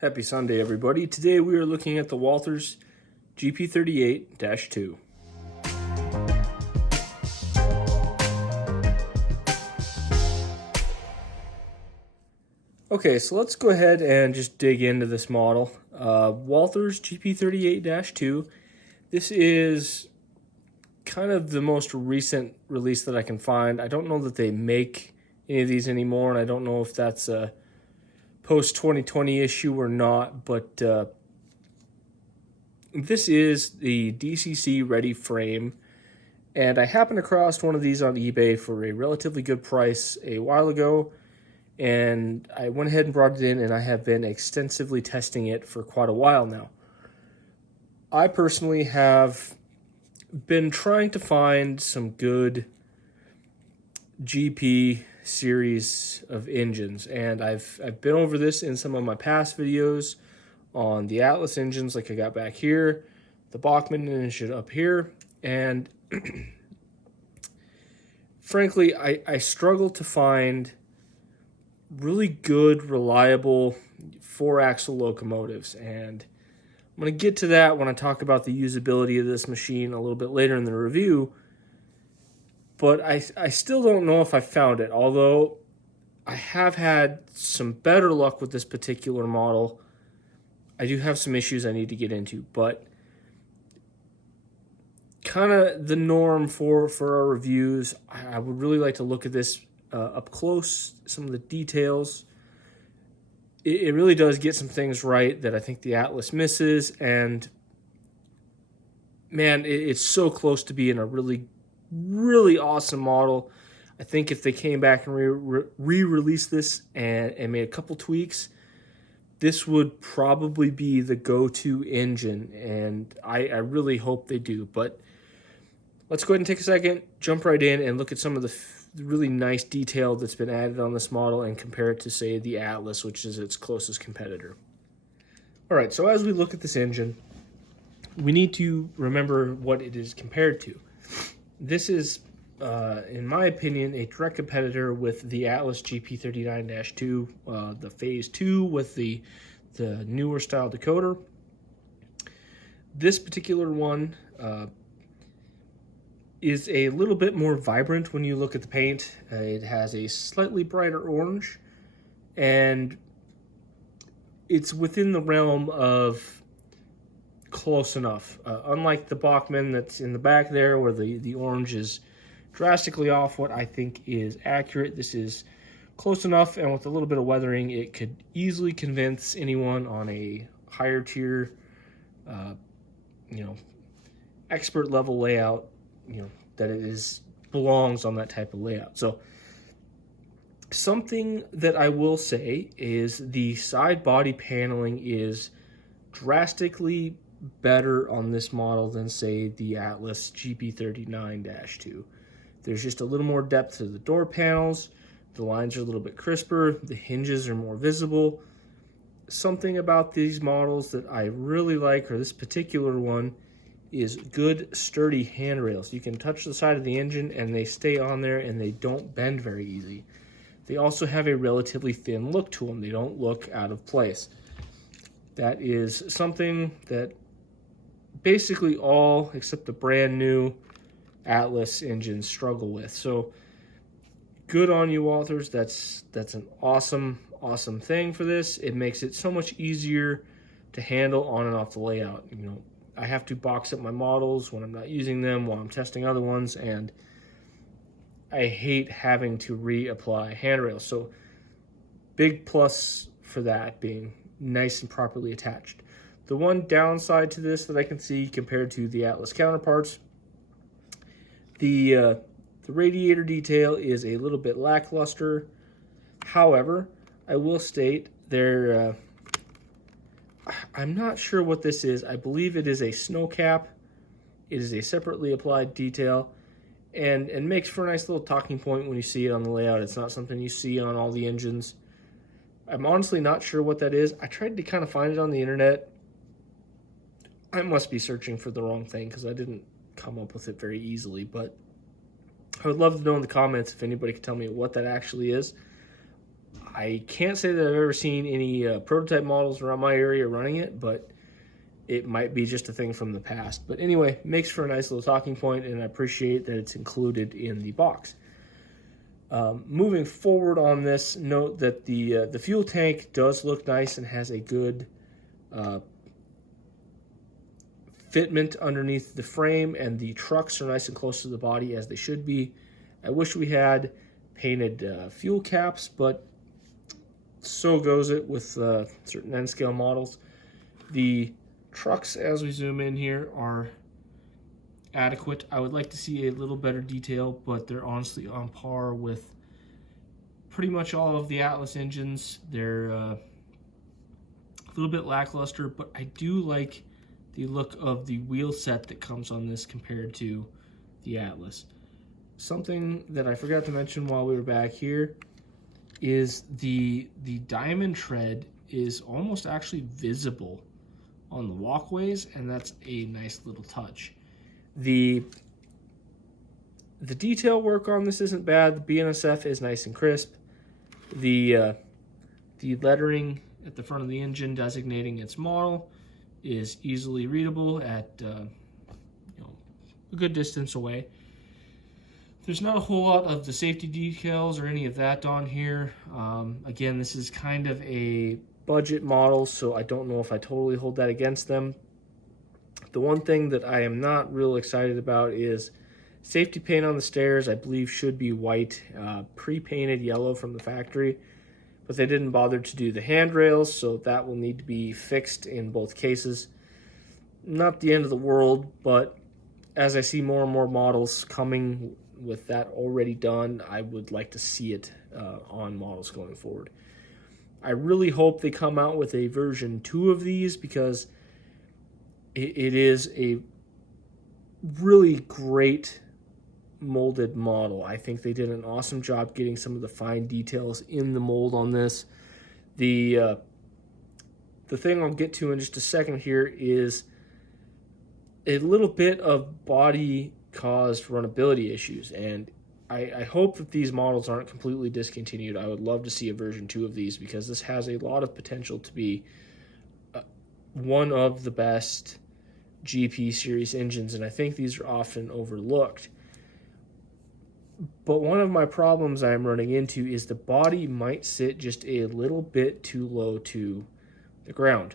Happy Sunday, everybody. Today we are looking at the Walthers GP38-2. Okay, so let's go ahead and just dig into this model. Walthers GP38-2. This is kind of the most recent release that I can find. I don't know that they make any of these anymore, and I don't know if that's a post-2020 issue or not, but this is the DCC ready frame, and I happened across one of these on eBay for a relatively good price a while ago, and I went ahead and brought it in, and I have been extensively testing it for quite a while now. I personally have been trying to find some good GP series of engines, and I've been over this in some of my past videos on the Atlas engines, like I got back here, the Bachmann engine up here, and frankly, I struggle to find really good, reliable 4-axle locomotives, and I'm going to get to that when I talk about the usability of this machine a little bit later in the review. But I still don't know if I found it, although I have had some better luck with this particular model. I do have some issues I need to get into, but kind of the norm for our reviews, I would really like to look at this up close, some of the details. It really does get some things right that I think the Atlas misses, and man, it's so close to being a really awesome model. I think if they came back and re-released this and made a couple tweaks, this would probably be the go-to engine, and I really hope they do. But let's go ahead and take a second, jump right in, and look at some of the really nice detail that's been added on this model and compare it to, say, the Atlas, which is its closest competitor. All right, so as we look at this engine, we need to remember what it is compared to. This is, in my opinion, a direct competitor with the Atlas GP39-2, the Phase 2 with the newer style decoder. This particular one is a little bit more vibrant when you look at the paint. It has a slightly brighter orange, and it's within the realm of close enough. Unlike the Bachmann that's in the back there, where the orange is drastically off what I think is accurate, this is close enough, and with a little bit of weathering, it could easily convince anyone on a higher tier, expert level layout, that it belongs on that type of layout. So something that I will say is the side body paneling is drastically better on this model than, say, the Atlas GP39-2. There's just a little more depth to the door panels, the lines are a little bit crisper, the hinges are more visible. Something about these models that I really like, or this particular one, is good sturdy handrails. You can touch the side of the engine and they stay on there and they don't bend very easy. They also have a relatively thin look to them. They don't look out of place. That is something that basically all except the brand new Atlas engines struggle with. So good on you, Walthers. That's an awesome thing for this. It makes it so much easier to handle on and off the layout. I have to box up my models when I'm not using them, while I'm testing other ones, and I hate having to reapply handrails. So big plus for that being nice and properly attached. The one downside to this that I can see compared to the Atlas counterparts, the radiator detail is a little bit lackluster. However, I will state I'm not sure what this is. I believe it is a snow cap. It is a separately applied detail, and makes for a nice little talking point when you see it on the layout. It's not something you see on all the engines. I'm honestly not sure what that is. I tried to kind of find it on the internet. I must be searching for the wrong thing because I didn't come up with it very easily, but I would love to know in the comments if anybody could tell me what that actually is. I can't say that I've ever seen any prototype models around my area running it, but it might be just a thing from the past. But anyway, makes for a nice little talking point, and I appreciate that it's included in the box. Moving forward on this, note that the fuel tank does look nice and has a good fitment underneath the frame, and the trucks are nice and close to the body as they should be. I wish we had painted fuel caps, but so goes it with certain N-scale models. The trucks, as we zoom in here, are adequate. I would like to see a little better detail, but they're honestly on par with pretty much all of the Atlas engines. They're a little bit lackluster, but I do like the look of the wheel set that comes on this compared to the Atlas. Something that I forgot to mention while we were back here is the diamond tread is almost actually visible on the walkways, and that's a nice little touch. The detail work on this isn't bad. The BNSF is nice and crisp. The lettering at the front of the engine designating its model is easily readable at a good distance away. There's not a whole lot of the safety decals or any of that on here. Again, this is kind of a budget model, so I don't know if I totally hold that against them. The one thing that I am not real excited about is safety paint on the stairs. I believe should be white, pre-painted yellow from the factory, but they didn't bother to do the handrails, so that will need to be fixed in both cases. Not the end of the world, but as I see more and more models coming with that already done, I would like to see it on models going forward. I really hope they come out with a version 2 of these, because it is a really great molded model. I think they did an awesome job getting some of the fine details in the mold on this. The thing I'll get to in just a second here is a little bit of body caused runnability issues, and I hope that these models aren't completely discontinued. I would love to see a version 2 of these, because this has a lot of potential to be one of the best GP series engines, and I think these are often overlooked. But one of my problems I'm running into is the body might sit just a little bit too low to the ground.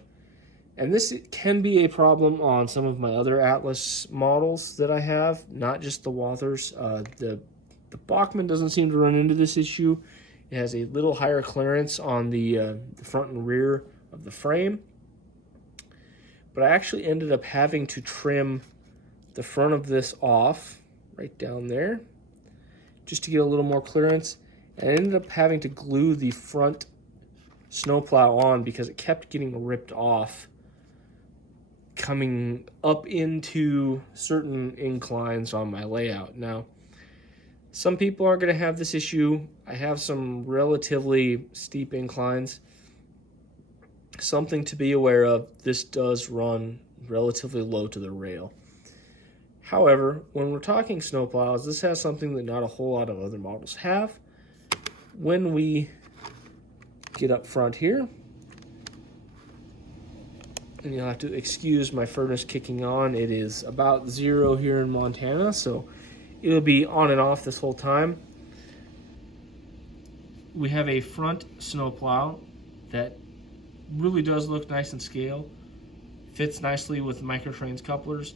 And this can be a problem on some of my other Atlas models that I have, not just the Walthers. The Bachmann doesn't seem to run into this issue. It has a little higher clearance on the front and rear of the frame. But I actually ended up having to trim the front of this off right down there just to get a little more clearance. And I ended up having to glue the front snowplow on because it kept getting ripped off coming up into certain inclines on my layout. Now, some people aren't going to have this issue. I have some relatively steep inclines. Something to be aware of, this does run relatively low to the rail. However, when we're talking snowplows, this has something that not a whole lot of other models have. When we get up front here, and you'll have to excuse my furnace kicking on. It is about 0 here in Montana, so it'll be on and off this whole time. We have a front snowplow that really does look nice and scale. Fits nicely with Microtrain's couplers.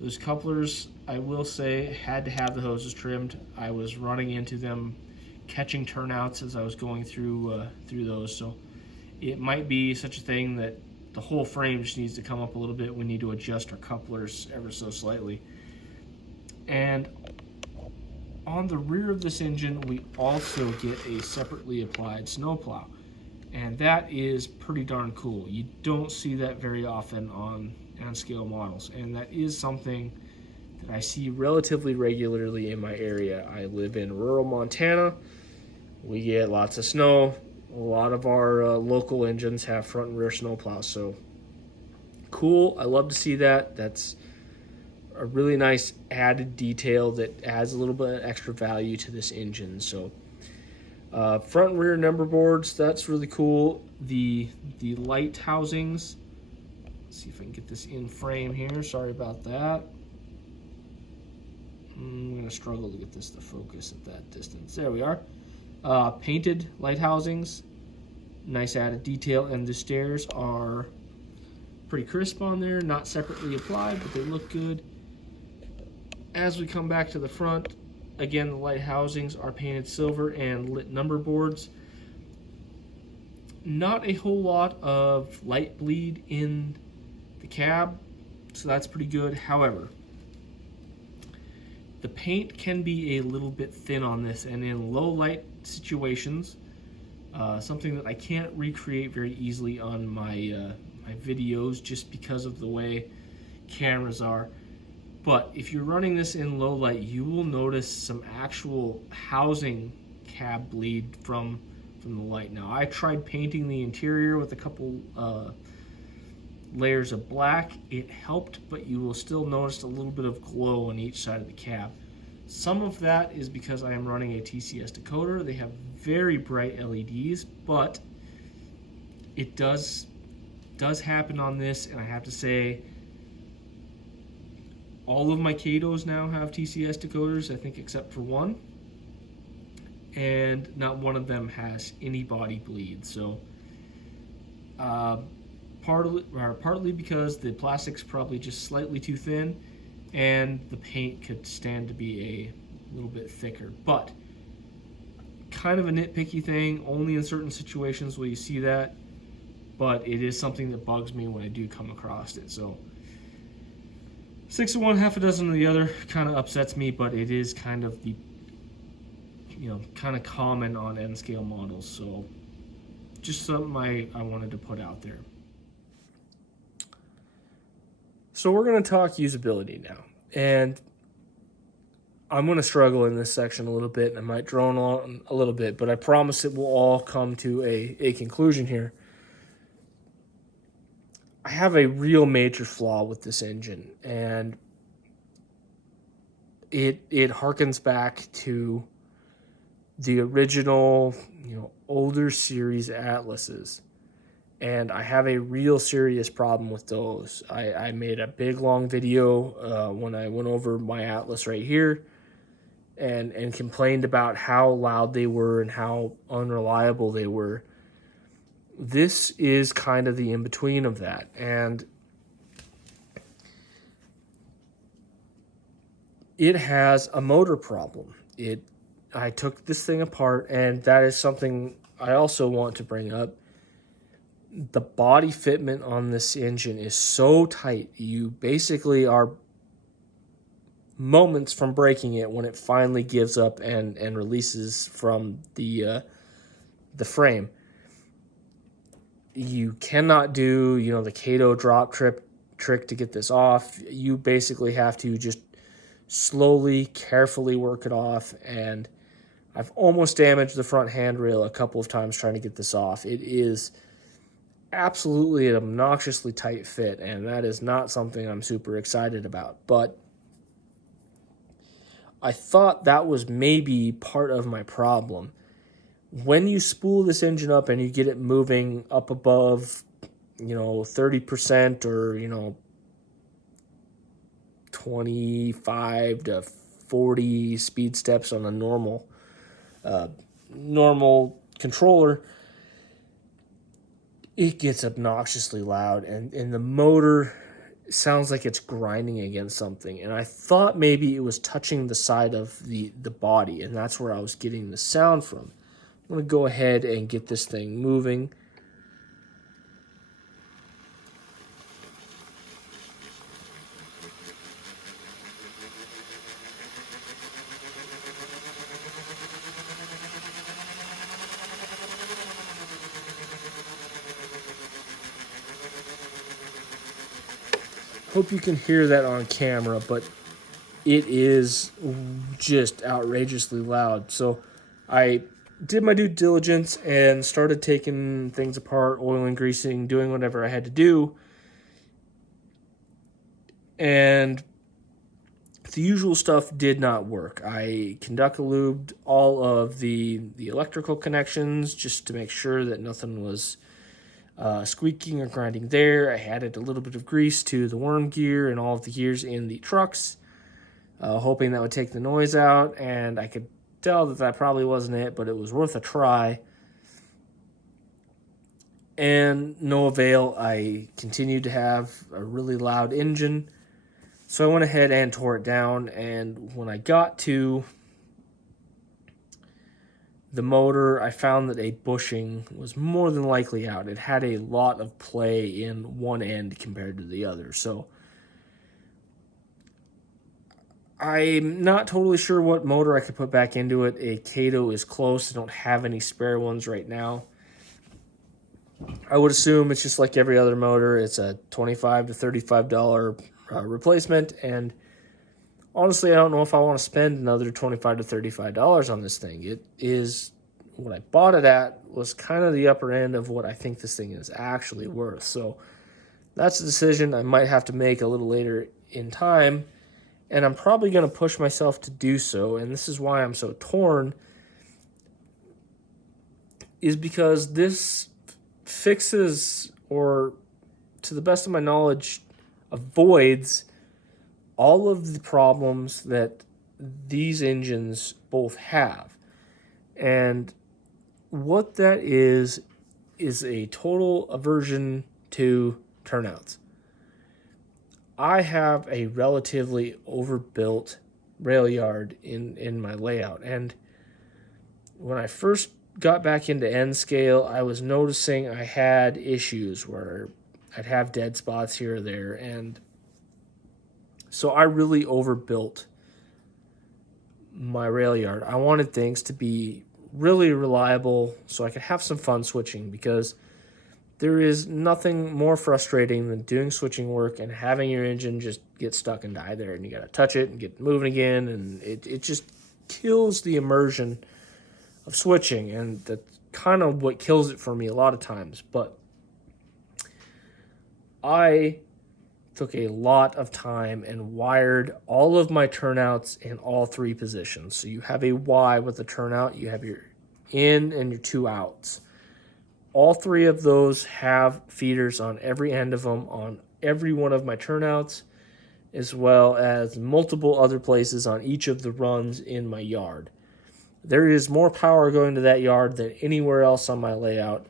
Those couplers, I will say, had to have the hoses trimmed. I was running into them, catching turnouts as I was going through those. So it might be such a thing that the whole frame just needs to come up a little bit. We need to adjust our couplers ever so slightly. And on the rear of this engine, we also get a separately applied snowplow. And that is pretty darn cool. You don't see that very often on N-scale models. And that is something that I see relatively regularly in my area. I live in rural Montana. We get lots of snow. A lot of our local engines have front and rear snowplows, so cool. I love to see that. That's a really nice added detail that adds a little bit of extra value to this engine. So Front and rear number boards, that's really cool. The light housings, let's see if I can get this in frame here. Sorry about that. I'm going to struggle to get this to focus at that distance. There we are. Painted light housings, nice added detail, and the stairs are pretty crisp on there, not separately applied, but they look good. As we come back to the front, again, the light housings are painted silver and lit number boards. Not a whole lot of light bleed in the cab, so that's pretty good. However, the paint can be a little bit thin on this, and in low light situations, something that I can't recreate very easily on my my videos just because of the way cameras are. But if you're running this in low light, you will notice some actual housing cab bleed from the light. Now, I tried painting the interior with a couple layers of black. It helped, but you will still notice a little bit of glow on each side of the cab. Some of that is because I am running a TCS decoder. They have very bright LEDs, but it does happen on this, and I have to say, all of my Katos now have TCS decoders, I think, except for one, and not one of them has any body bleed. So partly because the plastic's probably just slightly too thin, and the paint could stand to be a little bit thicker. But kind of a nitpicky thing, only in certain situations will you see that, but it is something that bugs me when I do come across it. So 6 of one, half a dozen of the other kind of upsets me, but it is kind of the, kind of common on N scale models. So just something I wanted to put out there. So we're going to talk usability now, and I'm going to struggle in this section a little bit, and I might drone on a little bit, but I promise it will all come to a conclusion here. I have a real major flaw with this engine, and it harkens back to the original, older series Atlases, and I have a real serious problem with those. I made a big long video when I went over my Atlas right here, and complained about how loud they were and how unreliable they were. This is kind of the in-between of that, and it has a motor problem. I took this thing apart, and that is something I also want to bring up. The body fitment on this engine is so tight, you basically are moments from breaking it when it finally gives up and releases from the frame. You cannot do, the Kato drop trick to get this off. You basically have to just slowly, carefully work it off, and I've almost damaged the front handrail a couple of times trying to get this off. It is absolutely an obnoxiously tight fit, and that is not something I'm super excited about. But I thought that was maybe part of my problem. When you spool this engine up and you get it moving up above, 30% or, 25 to 40 speed steps on a normal controller, it gets obnoxiously loud, and the motor sounds like it's grinding against something. And I thought maybe it was touching the side of the body, and that's where I was getting the sound from. I'm going to go ahead and get this thing moving. Hope you can hear that on camera, but it is just outrageously loud. So I did my due diligence and started taking things apart, oiling, greasing, doing whatever I had to do. And the usual stuff did not work. I conductor lubed all of the electrical connections just to make sure that nothing was squeaking or grinding there. I added a little bit of grease to the worm gear and all of the gears in the trucks, hoping that would take the noise out, and I could tell that probably wasn't it, but it was worth a try. And no avail. I continued to have a really loud engine, so I went ahead and tore it down, and when I got to the motor, I found that a bushing was more than likely out. It had a lot of play in one end compared to the other, so I'm not totally sure what motor I could put back into it. A Kato is close. I don't have any spare ones right now. I would assume it's just like every other motor. It's a $25 to $35 replacement, and honestly, I don't know if I want to spend another $25 to $35 on this thing. It is, what I bought it at was kind of the upper end of what I think this thing is actually worth. So that's a decision I might have to make a little later in time, and I'm probably going to push myself to do so, and this is why I'm so torn, is because this fixes, or to the best of my knowledge, avoids all of the problems that these engines both have. And what that is a total aversion to turnouts. I have a relatively overbuilt rail yard in my layout, and when I first got back into N scale, I was noticing I had issues where I'd have dead spots here or there, and so I really overbuilt my rail yard. I wanted things to be really reliable so I could have some fun switching, because there is nothing more frustrating than doing switching work and having your engine just get stuck and die there, and you got to touch it and get moving again, and it just kills the immersion of switching, and that's kind of what kills it for me a lot of times. But I took a lot of time and wired all of my turnouts in all three positions. So you have a Y with a turnout, you have your in and your two outs. All three of those have feeders on every end of them on every one of my turnouts, as well as multiple other places on each of the runs in my yard. There is more power going to that yard than anywhere else on my layout,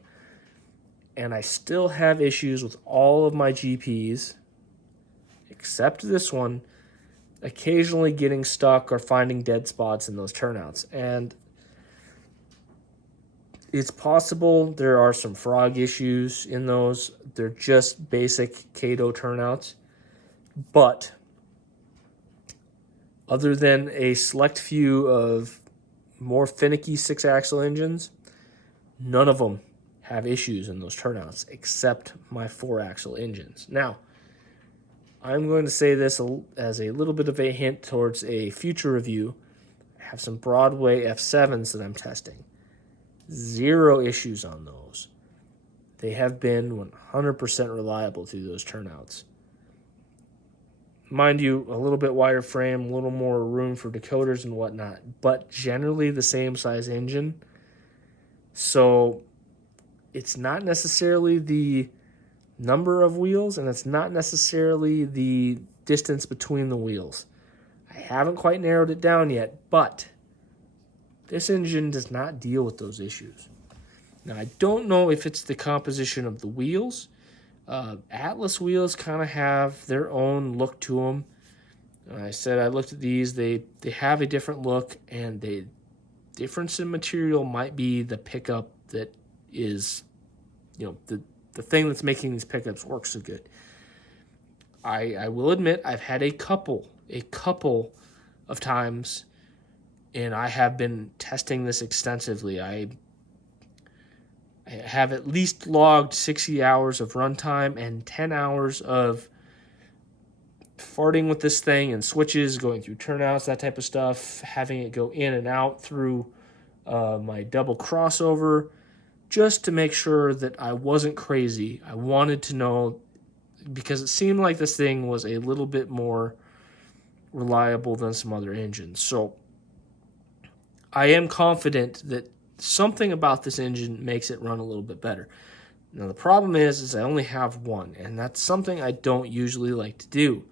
and I still have issues with all of my GPs, except this one, occasionally getting stuck or finding dead spots in those turnouts. And it's possible there are some frog issues in those. They're just basic Kato turnouts. But other than a select few of more finicky six-axle engines, none of them have issues in those turnouts except my four-axle engines. Now, I'm going to say this as a little bit of a hint towards a future review. I have some Broadway F7s that I'm testing. Zero issues on those. They have been 100% reliable through those turnouts. Mind you, a little bit wider frame, a little more room for decoders and whatnot, but generally the same size engine. So it's not necessarily the number of wheels, and it's not necessarily the distance between the wheels. I haven't quite narrowed it down yet, but this engine does not deal with those issues. Now, I don't know if it's the composition of the wheels. Atlas wheels kind of have their own look to them. I said I looked at these. They have a different look, and the difference in material might be the pickup that is, the thing that's making these pickups work so good. I will admit I've had a couple of times, and I have been testing this extensively. I have at least logged 60 hours of runtime and 10 hours of farting with this thing and switches, going through turnouts, that type of stuff, having it go in and out through my double crossover, just to make sure that I wasn't crazy. I wanted to know, because it seemed like this thing was a little bit more reliable than some other engines. So I am confident that something about this engine makes it run a little bit better. Now the problem is I only have one, and that's something I don't usually like to do.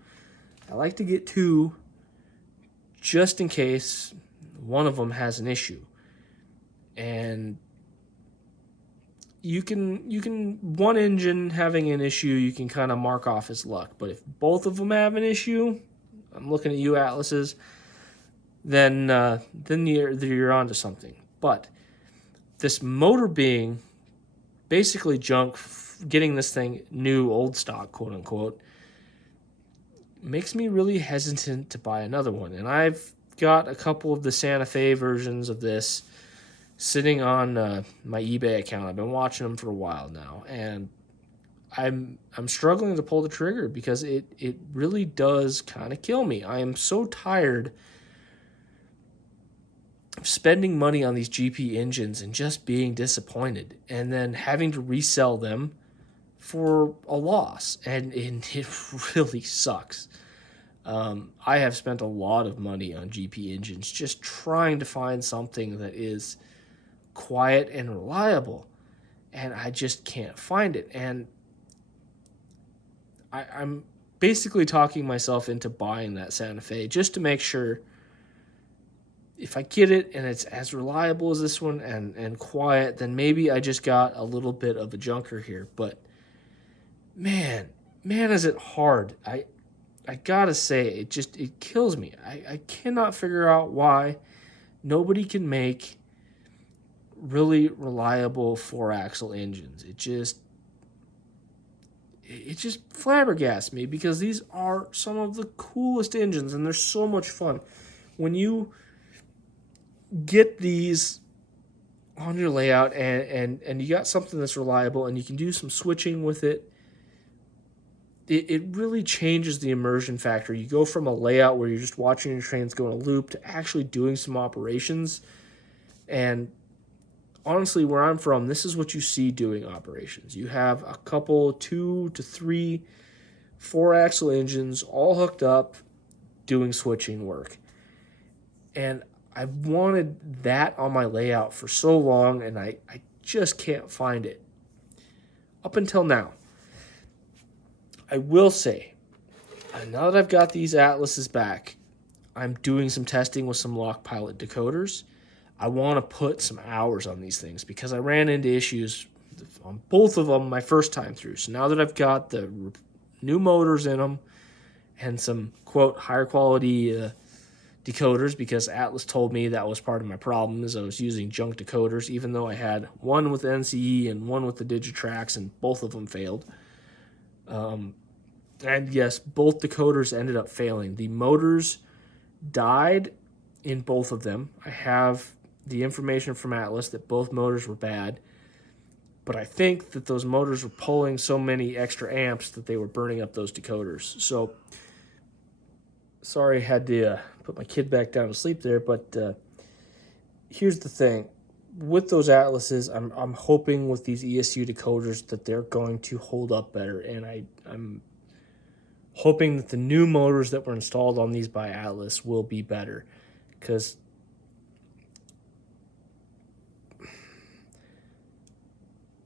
I like to get two just in case one of them has an issue. And you can one engine having an issue you can kind of mark off as luck, but if both of them have an issue, I'm looking at you Atlases, then you're onto something. But this motor being basically junk, getting this thing new, old stock, quote unquote, makes me really hesitant to buy another one. And I've got a couple of the Santa Fe versions of this sitting on my eBay account. I've been watching them for a while now, and I'm struggling to pull the trigger because it really does kind of kill me. I am so tired of spending money on these GP engines and just being disappointed and then having to resell them for a loss, and it really sucks. I have spent a lot of money on GP engines just trying to find something that is quiet and reliable, and I just can't find it. And I'm basically talking myself into buying that Santa Fe just to make sure if I get it and it's as reliable as this one and quiet, then maybe I just got a little bit of a junker here. But man, is it hard. I gotta say, it kills me. I cannot figure out why nobody can make really reliable 4-axle engines. It just flabbergasts me because these are some of the coolest engines and they're so much fun. When you get these on your layout and you got something that's reliable and you can do some switching with it, it really changes the immersion factor. You go from a layout where you're just watching your trains go in a loop to actually doing some operations. And honestly, where I'm from, this is what you see doing operations. You have a couple, 2 to 3 4-axle engines all hooked up doing switching work. And I've wanted that on my layout for so long, and I just can't find it. Up until now. I will say, now that I've got these Atlases back, I'm doing some testing with some Lock Pilot decoders. I want to put some hours on these things because I ran into issues on both of them my first time through. So now that I've got the new motors in them and some, quote, higher quality decoders, because Atlas told me that was part of my problem is I was using junk decoders, even though I had one with NCE and one with the Digitrax, and both of them failed. And yes, both decoders ended up failing. The motors died in both of them. I have the information from Atlas that both motors were bad, but I think that those motors were pulling so many extra amps that they were burning up those decoders. So, sorry I had to put my kid back down to sleep there, but here's the thing. With those Atlases, I'm hoping with these ESU decoders that they're going to hold up better, and I'm hoping that the new motors that were installed on these by Atlas will be better, because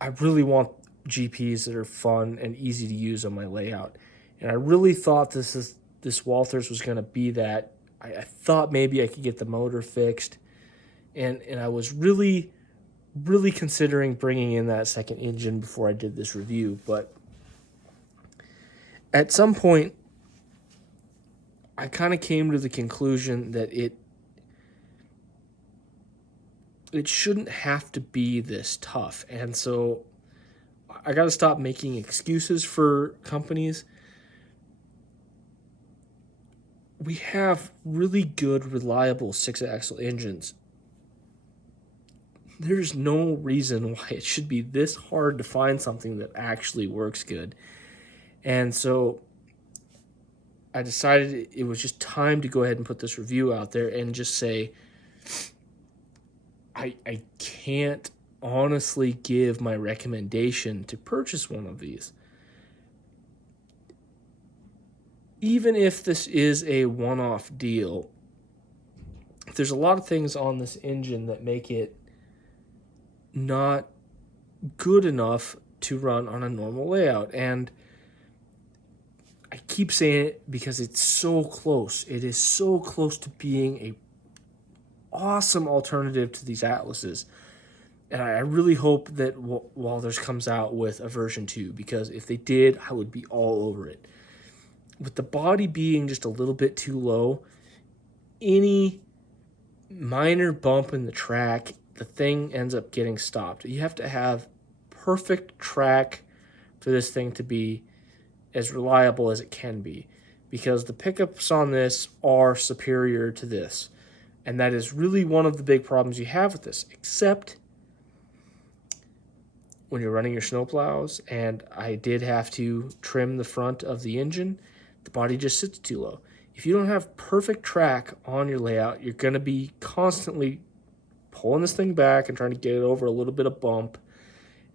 I really want GPs that are fun and easy to use on my layout, and I really thought this Walthers was going to be that. I thought maybe I could get the motor fixed, and I was really considering bringing in that second engine before I did this review, but at some point I kind of came to the conclusion that it shouldn't have to be this tough, and so I got to stop making excuses for companies. We have really good, reliable 6-axle engines. There's no reason why it should be this hard to find something that actually works good. And so I decided it was just time to go ahead and put this review out there and just say, I can't honestly give my recommendation to purchase one of these. even if this is a one-off deal, there's a lot of things on this engine that make it not good enough to run on a normal layout. And I keep saying it because it's so close. It is so close to being a awesome alternative to these Atlases. And I really hope that Walthers comes out with a version 2, because if they did, I would be all over it. With the body being just a little bit too low, any minor bump in the track, the thing ends up getting stopped. You have to have perfect track for this thing to be as reliable as it can be, because the pickups on this are superior to this. And that is really one of the big problems you have with this, except when you're running your snowplows, and I did have to trim the front of the engine, the body just sits too low. If you don't have perfect track on your layout, you're going to be constantly pulling this thing back and trying to get it over a little bit of bump,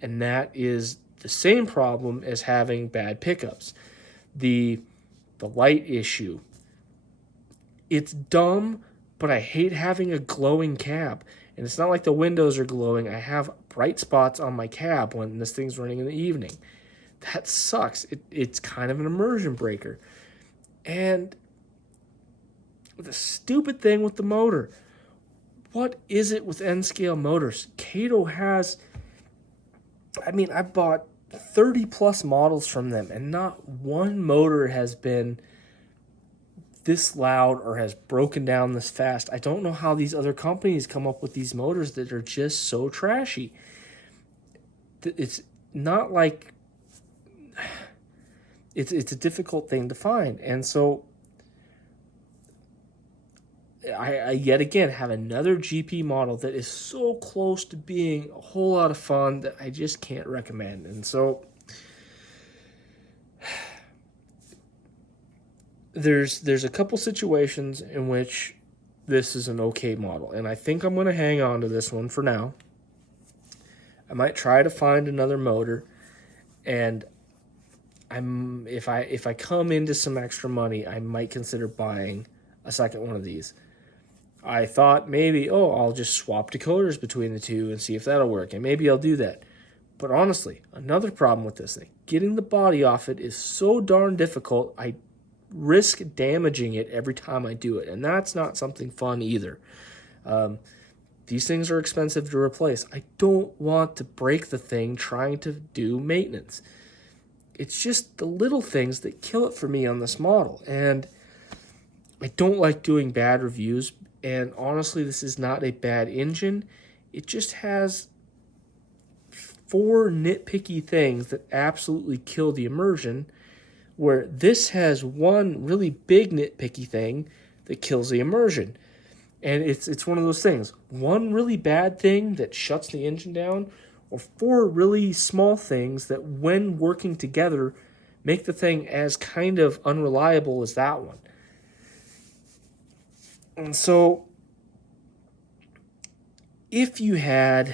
and that is the same problem as having bad pickups. The light issue, it's dumb, but I hate having a glowing cab. And it's not like the windows are glowing. I have bright spots on my cab when this thing's running in the evening. That sucks. It's kind of an immersion breaker. And the stupid thing with the motor, what is it with N-scale motors? Kato has, I bought 30 plus models from them, and not one motor has been this loud or has broken down this fast. I don't know how these other companies come up with these motors that are just so trashy. It's not like it's a difficult thing to find. And so I yet again have another GP model that is so close to being a whole lot of fun that I just can't recommend. And so there's a couple situations in which this is an okay model, and I think I'm going to hang on to this one for now. I might try to find another motor, and if I come into some extra money, I might consider buying a second one of these. I thought maybe, I'll just swap decoders between the two and see if that'll work, and maybe I'll do that. But honestly, another problem with this thing, getting the body off it is so darn difficult. I risk damaging it every time I do it, and that's not something fun either. These things are expensive to replace. I don't want to break the thing trying to do maintenance. It's just the little things that kill it for me on this model, and I don't like doing bad reviews. And honestly, this is not a bad engine. It just has 4 nitpicky things that absolutely kill the immersion, where this has one really big nitpicky thing that kills the immersion. And it's one of those things. One really bad thing that shuts the engine down, or 4 really small things that, when working together, make the thing as kind of unreliable as that one. And so, if you had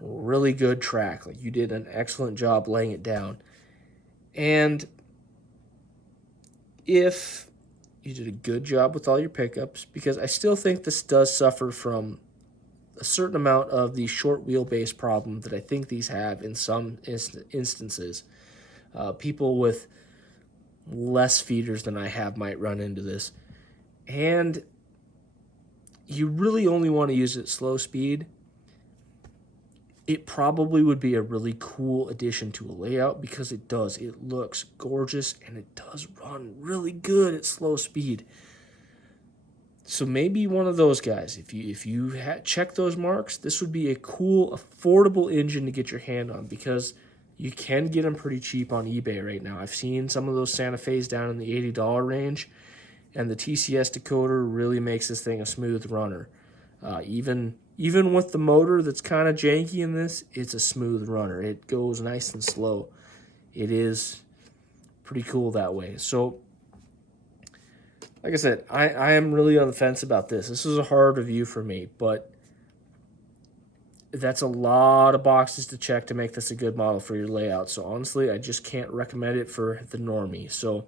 really good track, like you did an excellent job laying it down, and if you did a good job with all your pickups, because I still think this does suffer from a certain amount of the short wheelbase problem that I think these have in some instances. People with less feeders than I have might run into this. And you really only want to use it at slow speed. It probably would be a really cool addition to a layout, because it does. It looks gorgeous, and it does run really good at slow speed. So maybe one of those guys, if you check those marks, this would be a cool, affordable engine to get your hand on, because you can get them pretty cheap on eBay right now. I've seen some of those Santa Fe's down in the $80 range, and the TCS decoder really makes this thing a smooth runner. Even with the motor that's kind of janky in this, it's a smooth runner. It goes nice and slow. It is pretty cool that way. So, like I said, I am really on the fence about this. This is a hard review for me, but that's a lot of boxes to check to make this a good model for your layout. So honestly, I just can't recommend it for the normie. So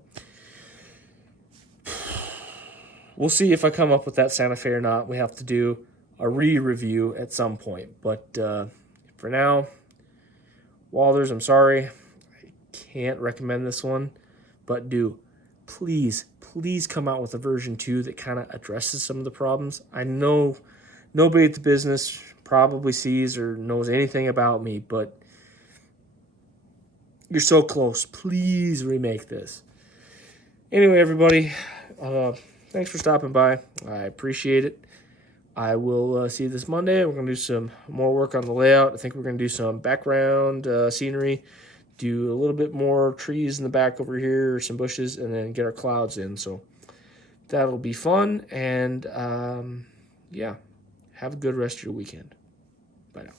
we'll see if I come up with that Santa Fe or not. We have to do a re-review at some point. But for now, Walthers, I'm sorry. I can't recommend this one. But please come out with a version 2 that kind of addresses some of the problems. I know nobody at the business probably sees or knows anything about me, but you're so close. Please remake this. Anyway, everybody, thanks for stopping by. I appreciate it. I will see you this Monday. We're going to do some more work on the layout. I think we're going to do some background scenery, do a little bit more trees in the back over here, some bushes, and then get our clouds in. So that'll be fun. And, yeah, have a good rest of your weekend. Bye now.